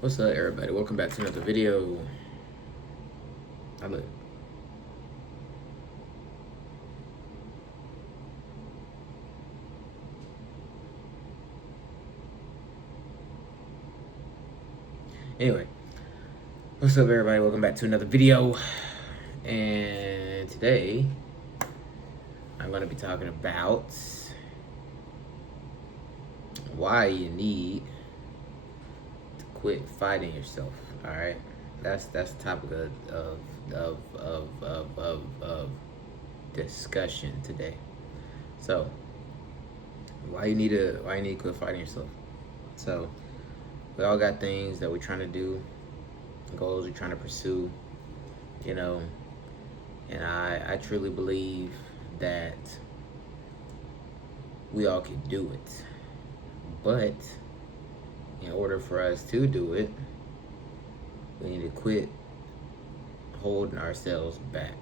What's up, everybody? Welcome back to another video. I look. Anyway, what's up, everybody? Welcome back to another video. And today, I'm going to be talking about why you need to quit fighting yourself. All right, that's the topic of discussion today. So, why you need to quit fighting yourself? So, we all got things that we're trying to do, goals we're trying to pursue, you know, and I truly believe that we all can do it. But in order for us to do it, we need to quit holding ourselves back.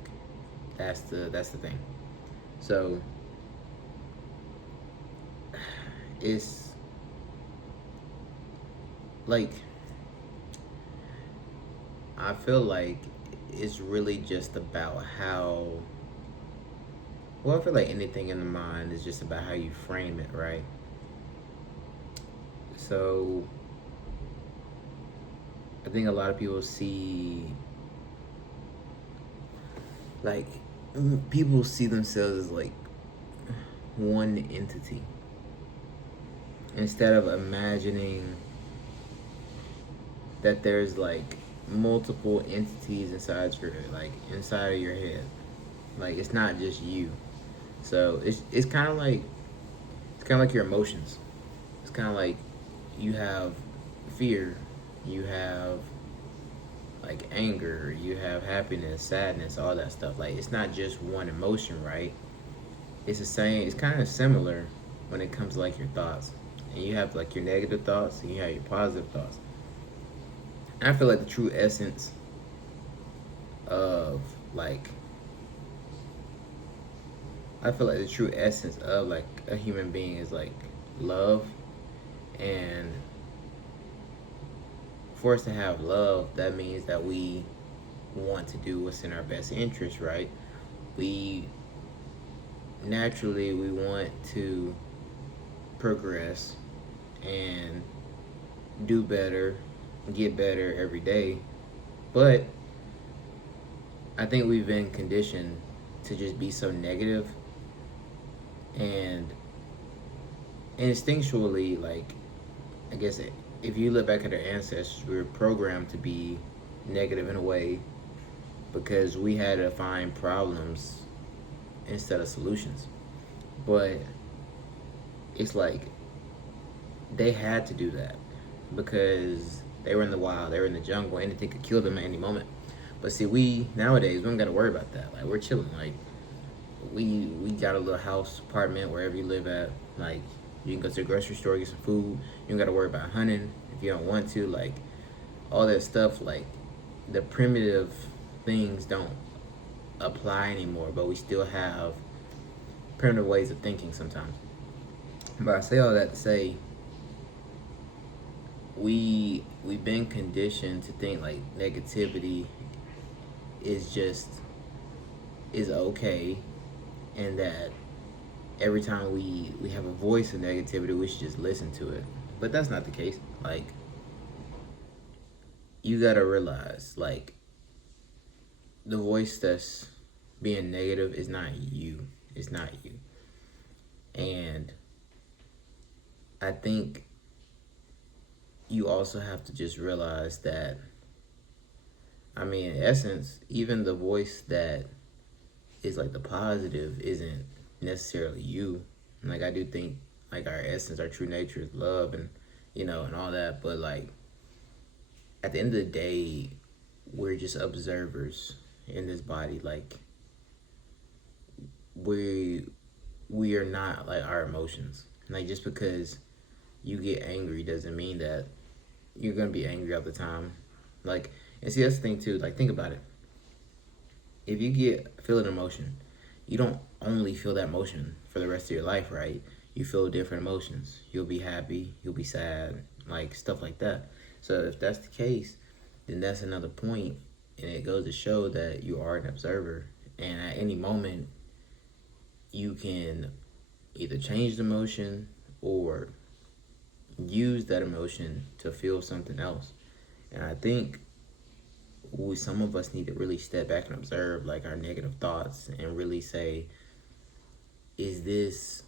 That's the thing. So it's like, I feel like it's really just about how, well, I feel like anything in the mind is just about how you frame it, right? So I think a lot of people see, like, people see themselves as like one entity instead of imagining that there's like multiple entities inside of your head. Like, it's not just you. So it's kind of like your emotions. It's kind of like you have fear, you have like anger, you have happiness, sadness, all that stuff. Like, it's not just one emotion, right? It's the same. It's kind of similar when it comes to like your thoughts. And you have like your negative thoughts and you have your positive thoughts. And I feel like the true essence of like a human being is like love. And for us to have love, that means that we want to do what's in our best interest, right? We naturally we want to progress and do better, get better every day. But I think we've been conditioned to just be so negative, and instinctually, like, I guess if you look back at our ancestors, we were programmed to be negative in a way because we had to find problems instead of solutions. But it's like they had to do that because they were in the wild, they were in the jungle, anything could kill them at any moment. But see, we nowadays we don't got to worry about that. Like, we're chilling. Like, we got a little house, apartment, wherever you live at. Like, you can go to the grocery store, get some food. You don't got to worry about hunting if you don't want to. Like, all that stuff. Like, the primitive things don't apply anymore, but we still have primitive ways of thinking sometimes. But I say all that to say, we've been conditioned to think like negativity is okay, and that every time we have a voice of negativity, we should just listen to it. But that's not the case. Like, you gotta realize, like, the voice that's being negative is not you. It's not you. And I think you also have to just realize that, I mean, in essence, even the voice that is like the positive isn't necessarily you. Like, I do think like our essence, our true nature is love, and and all that. But like, at the end of the day, we're just observers in this body. Like, we are not like our emotions. Like, just because you get angry doesn't mean that you're gonna be angry all the time. Like, and see, that's the thing too. Like, think about it. If you feel an emotion, you don't only feel that emotion for the rest of your life, right? You feel different emotions. You'll be happy, you'll be sad, like stuff like that. So if that's the case, then that's another point, and it goes to show that you are an observer, and at any moment you can either change the emotion or use that emotion to feel something else. And I think some of us need to really step back and observe like our negative thoughts and really say, is this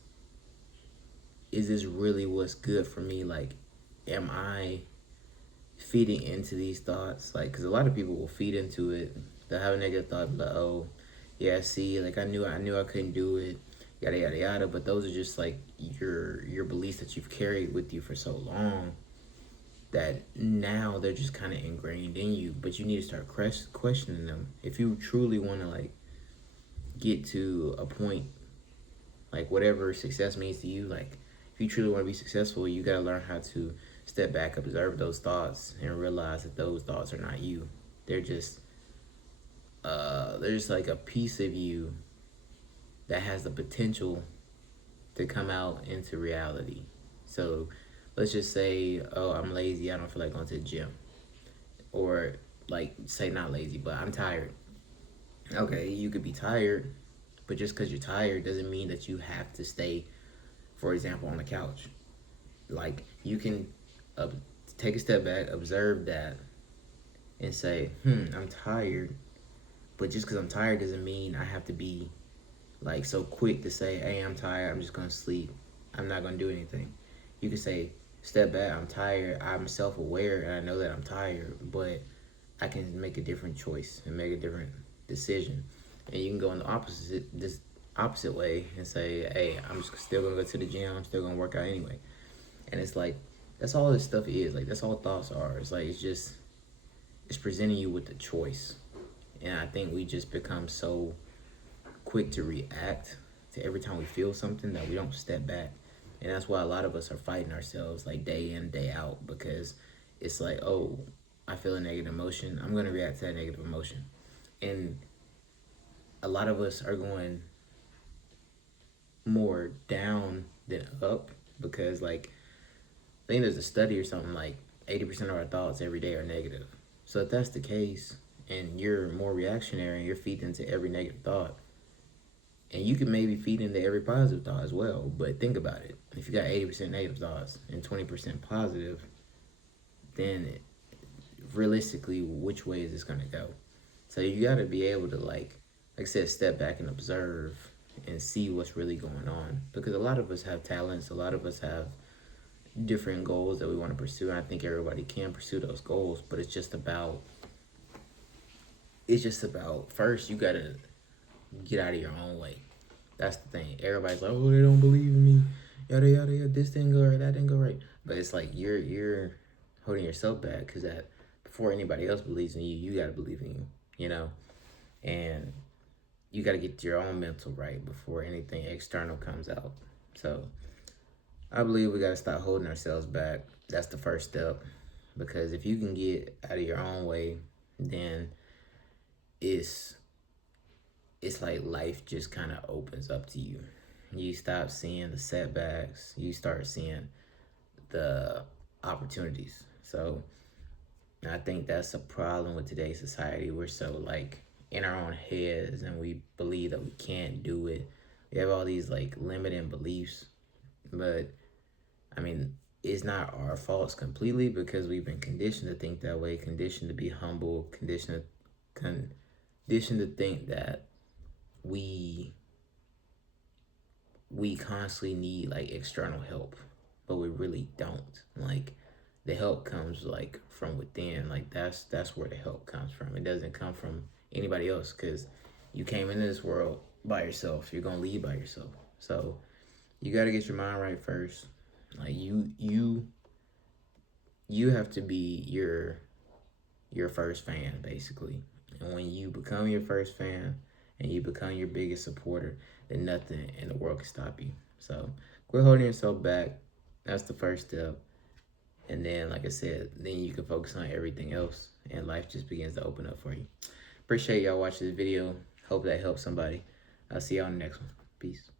really what's good for me? Like, am I feeding into these thoughts? Like, because a lot of people will feed into it. They'll have a negative thought, like, oh, yeah, see, like I knew I couldn't do it, yada yada yada. But those are just like your beliefs that you've carried with you for so long that now they're just kind of ingrained in you. But you need to start questioning them if you truly want to like get to a point, like whatever success means to you. Like, if you truly want to be successful, you got to learn how to step back, observe those thoughts, and realize that those thoughts are not you. They're just like a piece of you that has the potential to come out into reality. So let's just say, oh, I'm lazy, I don't feel like going to the gym. Or like say not lazy, but I'm tired. Okay, you could be tired, but just because you're tired doesn't mean that you have to stay, for example, on the couch. Like, you can uh, take a step back, observe that, and say, I'm tired. But just because I'm tired doesn't mean I have to be like so quick to say, hey, I'm tired, I'm just gonna sleep, I'm not gonna do anything. You can say, step back, I'm tired, I'm self-aware, and I know that I'm tired, but I can make a different choice and make a different decision. And you can go in the opposite way and say, hey, I'm just still gonna go to the gym, I'm still gonna work out anyway. And it's like, that's all this stuff is. Like, that's all thoughts are. It's like, it's presenting you with the choice. And I think we just become so quick to react to every time we feel something that we don't step back. And that's why a lot of us are fighting ourselves like day in, day out, because it's like, oh, I feel a negative emotion, I'm going to react to that negative emotion. And a lot of us are going more down than up, because like, I think there's a study or something like 80% of our thoughts every day are negative. So if that's the case, and you're more reactionary and you're feeding into every negative thought, and you can maybe feed into every positive thought as well, but think about it. If you got 80% negative thoughts and 20% positive, then realistically, which way is this going to go? So you got to be able to, like I said, step back and observe and see what's really going on. Because a lot of us have talents, a lot of us have different goals that we want to pursue, and I think everybody can pursue those goals, but it's just about first you got to get out of your own way. That's the thing. Everybody's like, oh, they don't believe in me, yada yada yada, this didn't go right, that didn't go right. But it's like you're holding yourself back, because that before anybody else believes in you, you got to believe in you, and you got to get your own mental right before anything external comes out. So I believe we got to stop holding ourselves back. That's the first step, because if you can get out of your own way, then it's like life just kind of opens up to you. You stop seeing the setbacks, you start seeing the opportunities. So I think that's a problem with today's society. We're so like in our own heads, and we believe that we can't do it. We have all these like limiting beliefs, but I mean, it's not our faults completely, because we've been conditioned to think that way, conditioned to be humble, conditioned to think that we constantly need like external help, but we really don't. Like, the help comes like from within. Like, that's where the help comes from. It doesn't come from anybody else, because you came into this world by yourself, you're gonna leave by yourself. So you got to get your mind right first. Like, you have to be your first fan, basically. And when you become your first fan and you become your biggest supporter, then nothing in the world can stop you. So quit holding yourself back. That's the first step. And then, like I said, then you can focus on everything else, and life just begins to open up for you. Appreciate y'all watching this video. Hope that helps somebody. I'll see y'all in the next one. Peace.